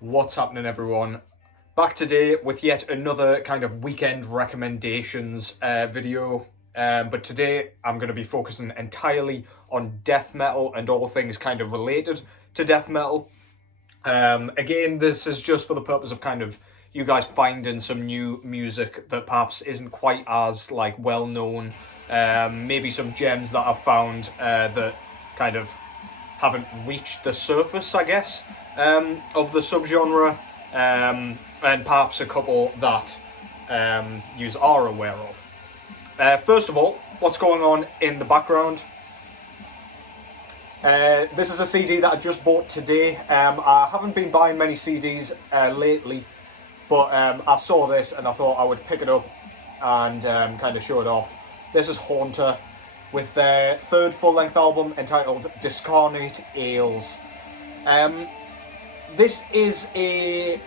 What's happening, everyone? Back today with yet another kind of weekend recommendations video. But today I'm going to be focusing entirely on death metal and all things kind of related to death metal. Again, this is just for the purpose of kind of you guys finding some new music that perhaps isn't quite as like well known. Maybe some gems that I've found that kind of haven't reached the surface, I guess, of the subgenre, and perhaps a couple that you are aware of. First of all, what's going on in the background? This is a CD that I just bought today. I haven't been buying many CDs lately, but I saw this and I thought I would pick it up and kind of show it off. This is Haunter with their third full-length album entitled Discarnate, Ails. This is a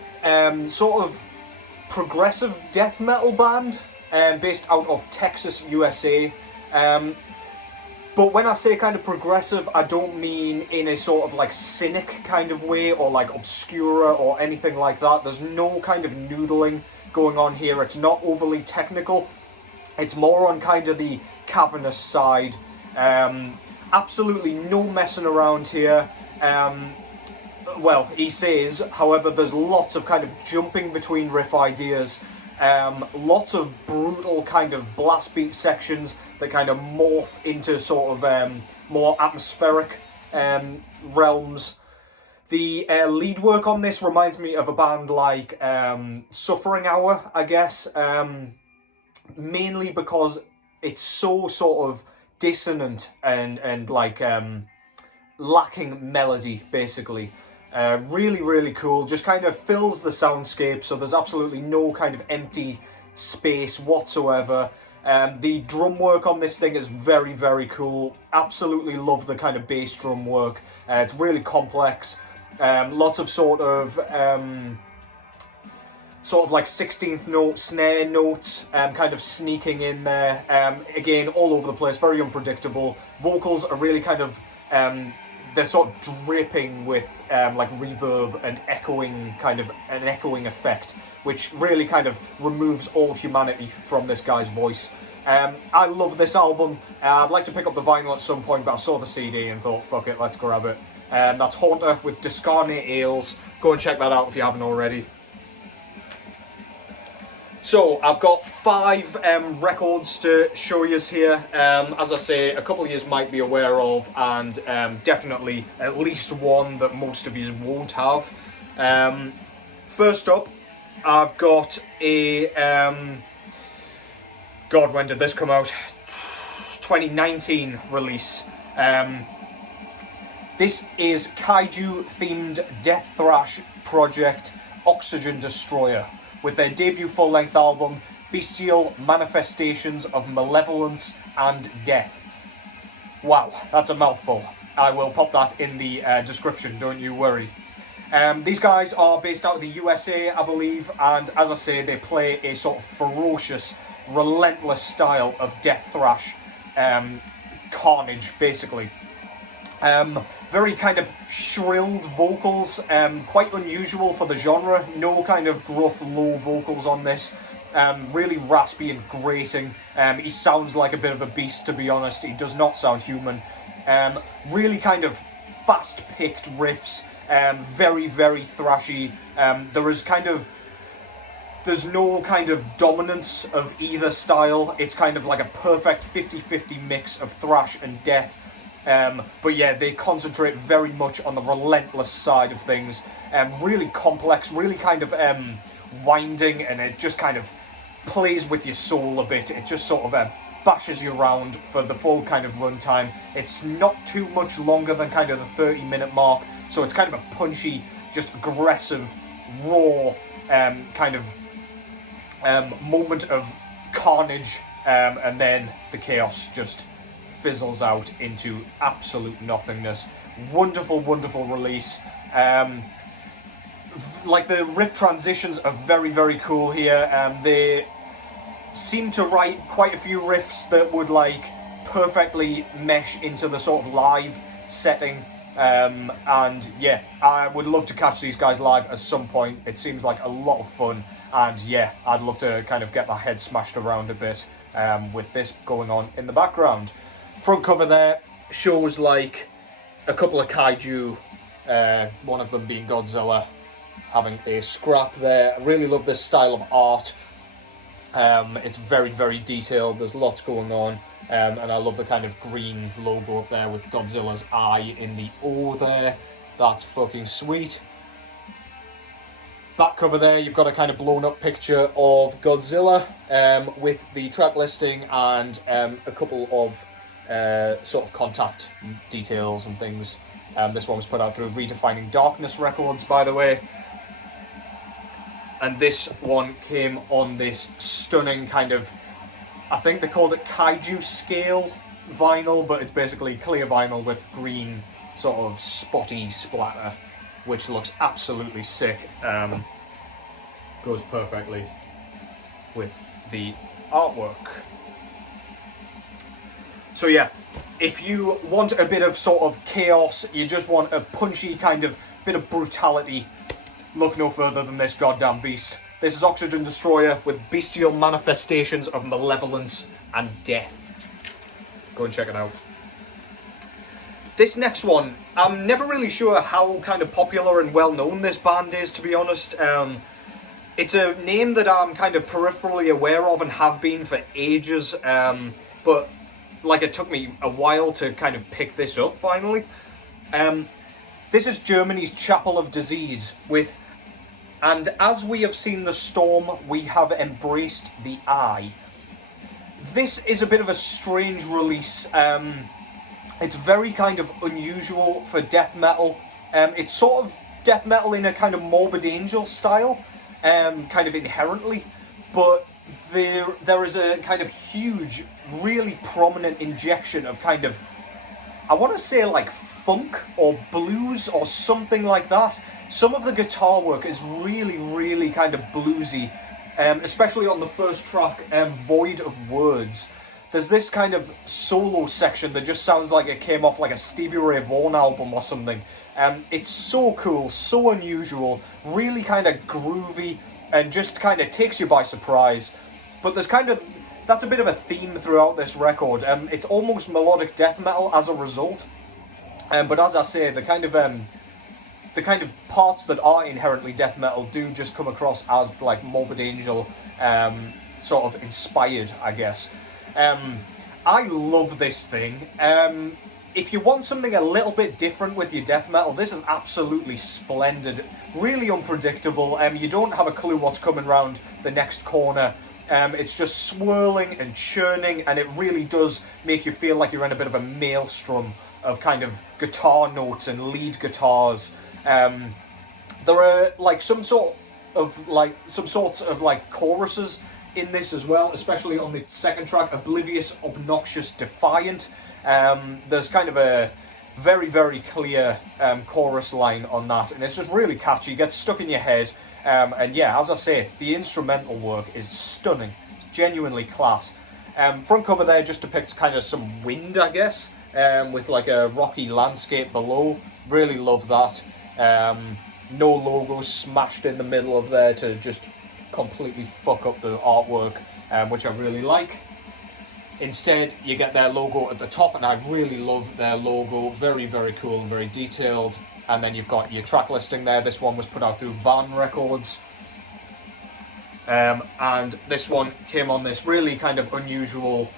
sort of progressive death metal band based out of Texas, USA. But when I say kind of progressive, I don't mean in a sort of like cynic kind of way or like obscura or anything like that. There's no kind of noodling going on here. It's not overly technical. It's more on kind of the cavernous side. Absolutely no messing around here. Well, he says, however, there's lots of kind of jumping between riff ideas, lots of brutal kind of blast beat sections that kind of morph into sort of more atmospheric realms. The lead work on this reminds me of a band like Suffering Hour, I guess, mainly because it's so sort of dissonant and like lacking melody, basically. Really, really cool. Just kind of fills the soundscape, so there's absolutely no kind of empty space whatsoever. The drum work on this thing is very, very cool. Absolutely love the kind of bass drum work. It's really complex. Lots of sort of like 16th note snare notes kind of sneaking in there. Again, all over the place, very unpredictable. Vocals are really kind of they're sort of dripping with like reverb and echoing, kind of an echoing effect, which really kind of removes all humanity from this guy's voice. I love this album. I'd like to pick up the vinyl at some point, but I saw the CD and thought, fuck it, let's grab it. That's Haunter with Discarnate, Ails. Go and check that out if you haven't already. So, I've got 5 records to show you here. As I say, a couple of you might be aware of, and definitely at least one that most of you won't have. First up, I've got a... God, when did this come out? 2019 release. This is kaiju-themed death thrash project Oxygen Destroyer, with their debut full-length album, Bestial Manifestations of Malevolence and Death. Wow, that's a mouthful. I will pop that in the description, don't you worry. These guys are based out of the USA, I believe, and as I say, they play a sort of ferocious, relentless style of death thrash, carnage, basically. Very kind of shrilled vocals, quite unusual for the genre. No kind of gruff, low vocals on this. Really raspy and grating. He sounds like a bit of a beast, to be honest. He does not sound human. Really kind of fast-picked riffs. Very, very thrashy. There's no kind of dominance of either style. It's kind of like a perfect 50-50 mix of thrash and death. But yeah, they concentrate very much on the relentless side of things. Really complex, really kind of winding, and it just kind of plays with your soul a bit. It just sort of bashes you around for the full kind of runtime. It's not too much longer than kind of the 30-minute mark, so it's kind of a punchy, just aggressive, raw kind of moment of carnage, and then the chaos just fizzles out into absolute nothingness. Wonderful, wonderful release. Like the riff transitions are very, very cool here. They seem to write quite a few riffs that would like perfectly mesh into the sort of live setting. And yeah, I would love to catch these guys live at some point. It seems like a lot of fun, and yeah, I'd love to kind of get my head smashed around a bit with this going on in the background. Front cover there shows like a couple of kaiju, one of them being Godzilla, having a scrap there. I really love this style of art. It's very, very detailed. There's lots going on. And I love the kind of green logo up there with Godzilla's eye in the O there. That's fucking sweet. Back cover there, you've got a kind of blown up picture of Godzilla with the track listing and a couple of sort of contact details and things. This one was put out through Redefining Darkness Records, by the way. And this one came on this stunning kind of, I think they called it kaiju scale vinyl, but it's basically clear vinyl with green sort of spotty splatter, which looks absolutely sick. Goes perfectly with the artwork. So yeah, if you want a bit of sort of chaos, you just want a punchy kind of bit of brutality, look no further than this goddamn beast. This is Oxygen Destroyer with bestial manifestations of malevolence and death. Go and check it out. This next one, I'm never really sure how kind of popular and well known this band is, to be honest. It's a name that I'm kind of peripherally aware of and have been for ages, but like it took me a while to kind of pick this up finally. This is Germany's Chapel of Disease with And As We Have Seen the Storm, We Have Embraced the Eye. This is a bit of a strange release. It's very kind of unusual for death metal. It's sort of death metal in a kind of Morbid Angel style, kind of inherently, but there is a kind of huge, really prominent injection of kind of, I want to say like funk or blues or something like that. Some of the guitar work is really, really kind of bluesy, especially on the first track, Void of Words. There's this kind of solo section that just sounds like it came off like a Stevie Ray Vaughan album or something. It's so cool, so unusual, really kind of groovy, and just kind of takes you by surprise. But there's kind of, that's a bit of a theme throughout this record. It's almost melodic death metal as a result. But as I say, the kind of parts that are inherently death metal do just come across as like Morbid Angel, sort of inspired, I guess. I love this thing. If you want something a little bit different with your death metal, this is absolutely splendid. Really unpredictable. You don't have a clue what's coming around the next corner. It's just swirling and churning, and it really does make you feel like you're in a bit of a maelstrom of kind of guitar notes and lead guitars. There are like some sorts of choruses in this as well, especially on the second track, Oblivious, Obnoxious, Defiant. There's kind of a very, very clear chorus line on that, and it's just really catchy, gets stuck in your head, and yeah, as I say, the instrumental work is stunning. It's genuinely class. Front cover there just depicts kind of some wind, I guess, with like a rocky landscape below. Really love that. No logos smashed in the middle of there to just completely fuck up the artwork, which I really like. Instead, you get their logo at the top, and I really love their logo. Very, very cool and very detailed. And then you've got your track listing there. This one was put out through Van Records. And this one came on this really kind of unusual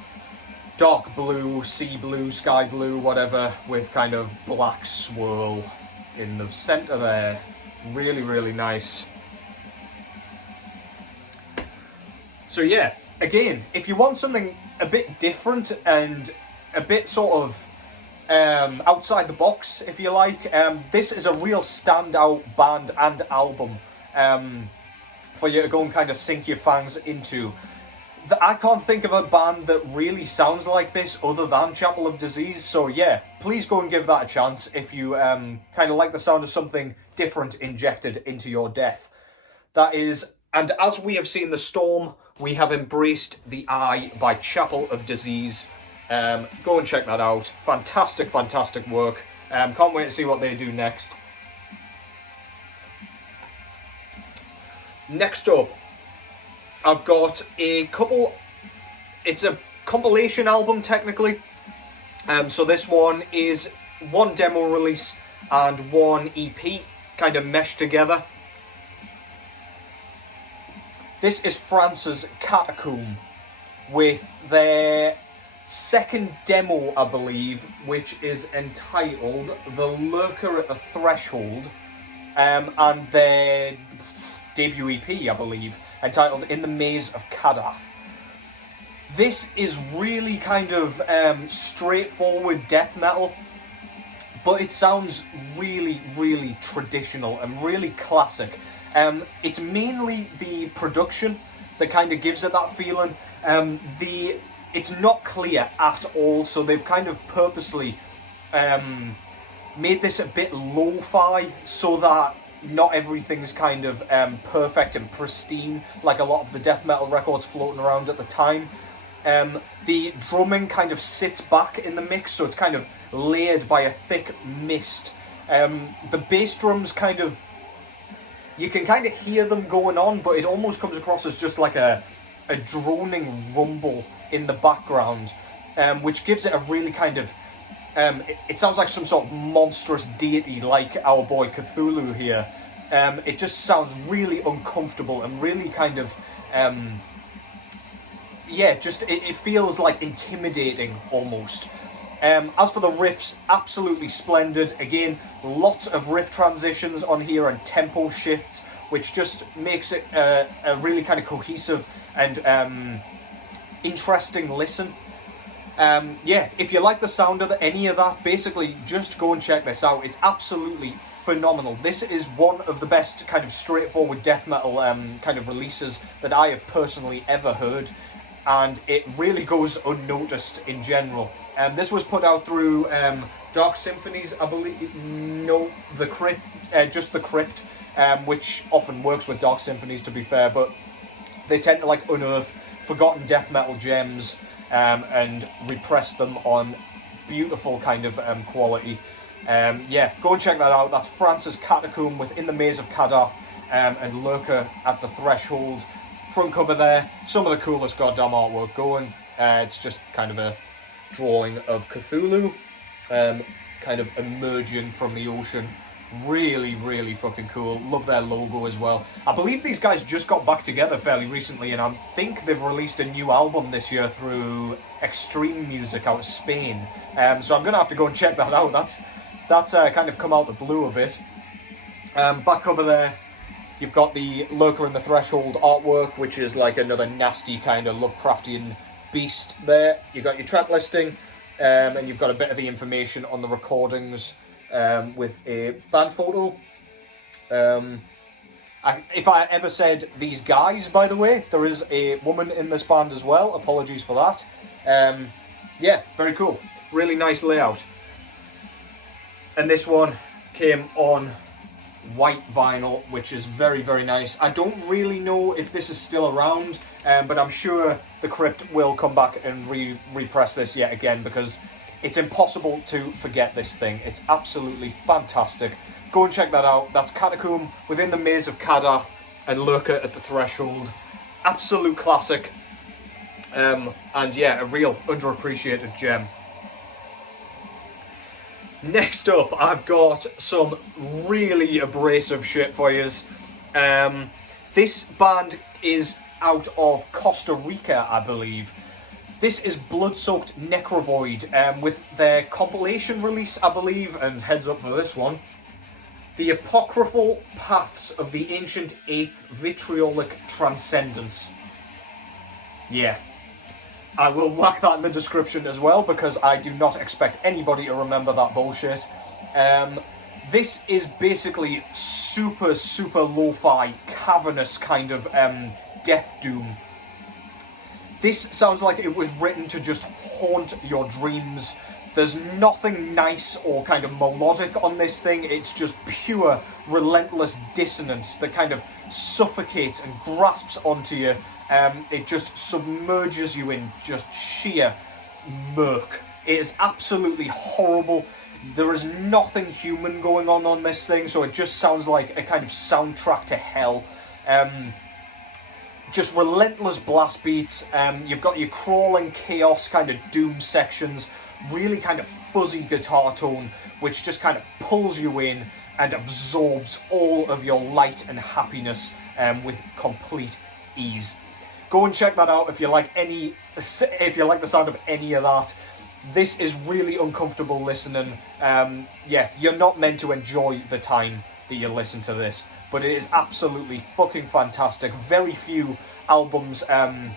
dark blue, sea blue, sky blue, whatever, with kind of black swirl in the center there. Really, really nice. So yeah, again, if you want something a bit different and a bit sort of outside the box, if you like, this is a real standout band and album for you to go and kind of sink your fangs into. I can't think of a band that really sounds like this other than Chapel of Disease, so yeah, please go and give that a chance if you kind of like the sound of something different injected into your death. That is And As We Have Seen the Storm, We Have Embraced the Eye by Chapel of Disease. Go and check that out. Fantastic, fantastic work. Can't wait to see what they do next. Next up, I've got a couple. It's a compilation album technically. So this one is one demo release and one EP kind of meshed together. This is France's Catacomb with their second demo, I believe, which is entitled The Lurker at the Threshold, and their debut EP, I believe, entitled In the Maze of Kadath. This is really kind of straightforward death metal, but it sounds really, really traditional and really classic. It's mainly the production that kind of gives it that feeling. It's not clear at all, so they've kind of purposely made this a bit lo-fi so that not everything's kind of perfect and pristine like a lot of the death metal records floating around at the time. The drumming kind of sits back in the mix, so it's kind of layered by a thick mist. The bass drums kind of, you can kind of hear them going on, but it almost comes across as just like a droning rumble in the background, which gives it a really kind of, it sounds like some sort of monstrous deity like our boy Cthulhu here. It just sounds really uncomfortable and really kind of, it feels like intimidating almost. As for the riffs, absolutely splendid. Again, lots of riff transitions on here and tempo shifts, which just makes it a really kind of cohesive and interesting listen. If you like the sound of any of that, basically just go and check this out. It's absolutely phenomenal. This is one of the best kind of straightforward death metal kind of releases that I have personally ever heard, and it really goes unnoticed in general. This was put out through Dark Symphonies, I believe. No, the Crypt, just the Crypt, which often works with Dark Symphonies, to be fair, but they tend to like unearth forgotten death metal gems and repress them on beautiful kind of quality. Go and check that out. That's France's Catacomb with In the Maze of Kadath and Lurker at the Threshold. Front cover there, some of the coolest goddamn artwork going. It's just kind of a drawing of Cthulhu kind of emerging from the ocean. Really, really fucking cool. Love their logo as well. I believe these guys just got back together fairly recently, and I think they've released a new album this year through Extreme Music out of Spain. So I'm going to have to go and check that out. That's kind of come out the blue a bit. Back cover there, you've got the Lurker and the Threshold artwork, which is like another nasty kind of Lovecraftian beast there. You've got your track listing, and you've got a bit of the information on the recordings with a band photo. If I ever said these guys, by the way, there is a woman in this band as well. Apologies for that. Very cool. Really nice layout. And this one came on white vinyl, which is very, very nice. I don't really know if this is still around, but I'm sure the Crypt will come back and repress this yet again, because it's impossible to forget this thing. It's absolutely fantastic. Go and check that out. That's Catacomb within the Maze of Kadath and Lurker at the Threshold. Absolute classic. A real underappreciated gem. Next up, I've got some really abrasive shit for yous. This band is out of Costa Rica, I believe. This is Bloodsoaked Necrovoid, with their compilation release, I believe, and heads up for this one, The Apocryphal Paths of the Ancient Eighth Vitriolic Transcendence. Yeah. I will whack that in the description as well, because I do not expect anybody to remember that bullshit. This is basically super, super lo-fi, cavernous kind of death doom. This sounds like it was written to just haunt your dreams. There's nothing nice or kind of melodic on this thing. It's just pure, relentless dissonance that kind of suffocates and grasps onto you. It just submerges you in just sheer murk. It is absolutely horrible. There is nothing human going on this thing, so it just sounds like a kind of soundtrack to hell. Just relentless blast beats. You've got your crawling chaos kind of doom sections, really kind of fuzzy guitar tone, which just kind of pulls you in and absorbs all of your light and happiness with complete ease. Go and check that out if you like the sound of any of that. This is really uncomfortable listening. Yeah, you're not meant to enjoy the time that you listen to this, but it is absolutely fucking fantastic. Very few albums come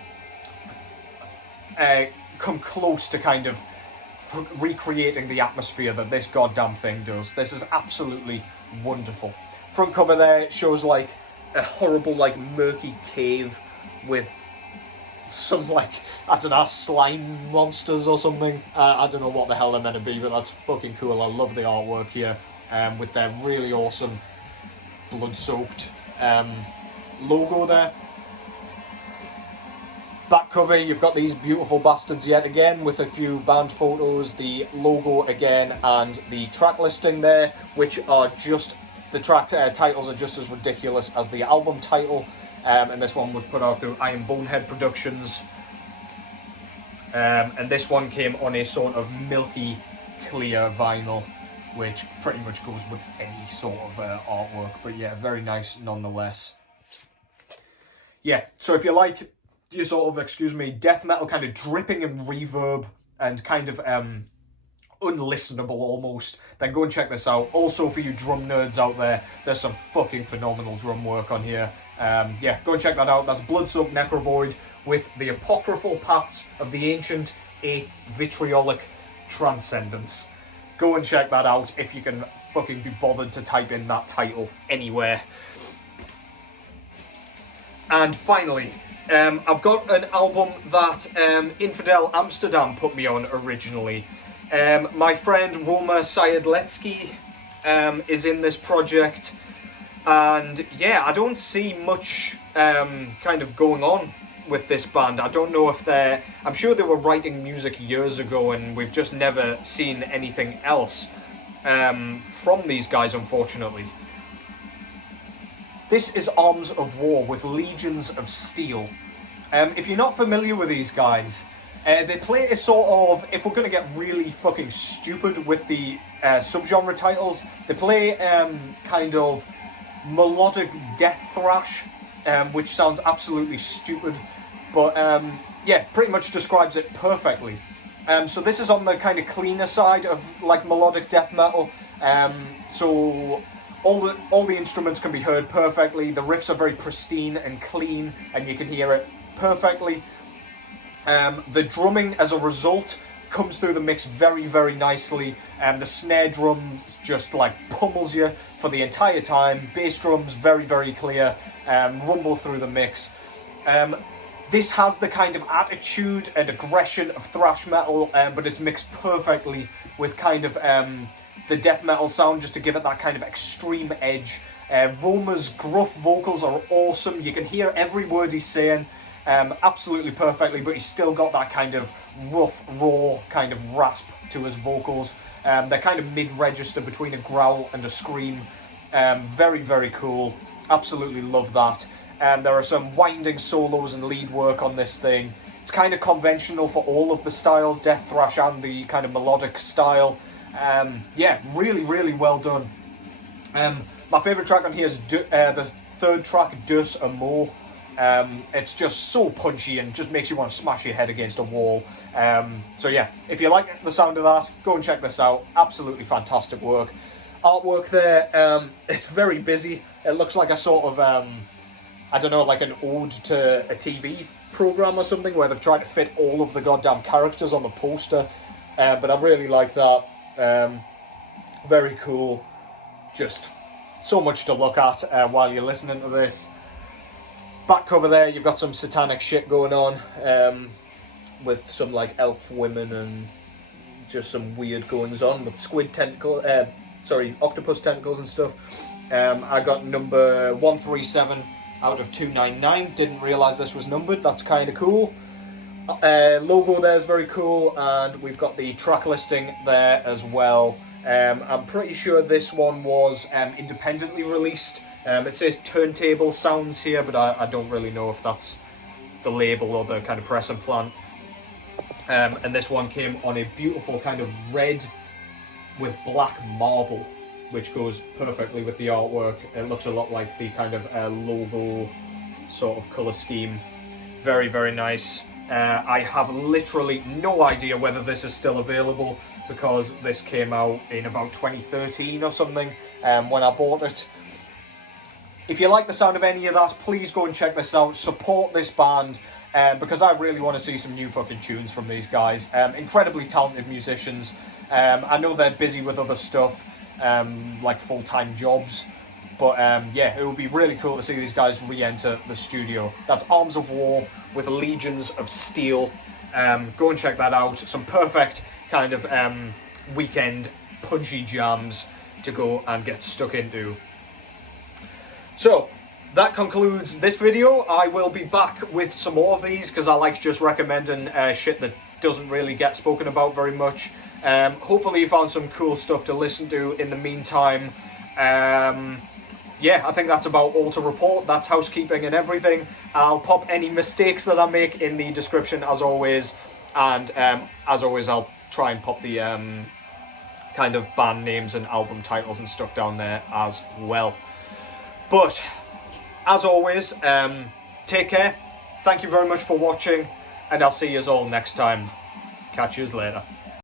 close to kind of recreating the atmosphere that this goddamn thing does. This is absolutely wonderful. Front cover there shows like a horrible, like, murky cave with some, like, I don't know, slime monsters or something. I don't know what the hell they're meant to be, but that's fucking cool. I love the artwork here, with their really awesome Bloodsoaked logo there. Back cover, you've got these beautiful bastards yet again with a few band photos, the logo again, and the track listing there, which are just, the track titles are just as ridiculous as the album title. And this one was put out through Iron Bonehead Productions. And this one came on a sort of milky clear vinyl, which pretty much goes with any sort of artwork. But yeah, very nice nonetheless. Yeah, so if you like your sort of, death metal kind of dripping in reverb and kind of unlistenable almost, then go and check this out. Also, for you drum nerds out there, there's some fucking phenomenal drum work on here. Yeah, go and check that out. That's Bloodsoaked Necrovoid with the Apocryphal Paths of the Ancient Eighth Vitriolic Transcendence. Go and check that out if you can fucking be bothered to type in that title anywhere. And finally, I've got an album that Infidel Amsterdam put me on originally. My friend Roma Sayedletsky is in this project, and yeah, I don't see much kind of going on with this band. I don't know if I'm sure they were writing music years ago and we've just never seen anything else from these guys, unfortunately. This is Arms of War with Legions of Steel. If you're not familiar with these guys, they play a sort of, if we're going to get really fucking stupid with the subgenre titles, they play kind of melodic death thrash, which sounds absolutely stupid, but yeah, pretty much describes it perfectly. So this is on the kind of cleaner side of like melodic death metal. So all the instruments can be heard perfectly. The riffs are very pristine and clean, and you can hear it perfectly. The drumming, as a result, comes through the mix very, very nicely. The snare drums just like pummels you for the entire time. Bass drums very, very clear. Rumble through the mix. This has the kind of attitude and aggression of thrash metal, but it's mixed perfectly with kind of the death metal sound, just to give it that kind of extreme edge. Roma's gruff vocals are awesome. You can hear every word he's saying absolutely perfectly, but he's still got that kind of rough, raw kind of rasp to his vocals. They're kind of mid-register between a growl and a scream. Very, very cool. Absolutely love that. There are some winding solos and lead work on this thing. It's kind of conventional for all of the styles, death thrash and the kind of melodic style. Yeah, really, really well done. My favourite track on here is the third track, Dus Amor. It's just so punchy and just makes you want to smash your head against a wall. So yeah, if you like the sound of that, go and check this out. Absolutely fantastic work. Artwork there, it's very busy. It looks like a sort of, I don't know, like an ode to a TV program or something, where they've tried to fit all of the goddamn characters on the poster. But I really like that. Very cool. Just so much to look at while you're listening to this. Back cover there, you've got some satanic shit going on, with some like elf women and just some weird goings on with squid tentacle, octopus tentacles and stuff. I got number 137 out of 299. Didn't realise this was numbered. That's kind of cool. Logo there is very cool, and we've got the track listing there as well. I'm pretty sure this one was independently released. It says Turntable Sounds here, but I don't really know if that's the label or the kind of pressing plant. And this one came on a beautiful kind of red with black marble, which goes perfectly with the artwork. It looks a lot like the kind of logo sort of colour scheme. Very, very nice. I have literally no idea whether this is still available, because this came out in about 2013 or something when I bought it. If you like the sound of any of that, please go and check this out. Support this band, because I really want to see some new fucking tunes from these guys. Incredibly talented musicians. I know they're busy with other stuff, like full-time jobs. But yeah, it would be really cool to see these guys re-enter the studio. That's Arms of War with Legions of Steel. Go and check that out. Some perfect kind of weekend punchy jams to go and get stuck into. So, that concludes this video. I will be back with some more of these, because I like just recommending shit that doesn't really get spoken about very much. Hopefully you found some cool stuff to listen to in the meantime. Yeah, I think that's about all to report. That's housekeeping and everything. I'll pop any mistakes that I make in the description as always. And as always, I'll try and pop the kind of band names and album titles and stuff down there as well. But, as always, take care. Thank you very much for watching. And I'll see you all next time. Catch you later.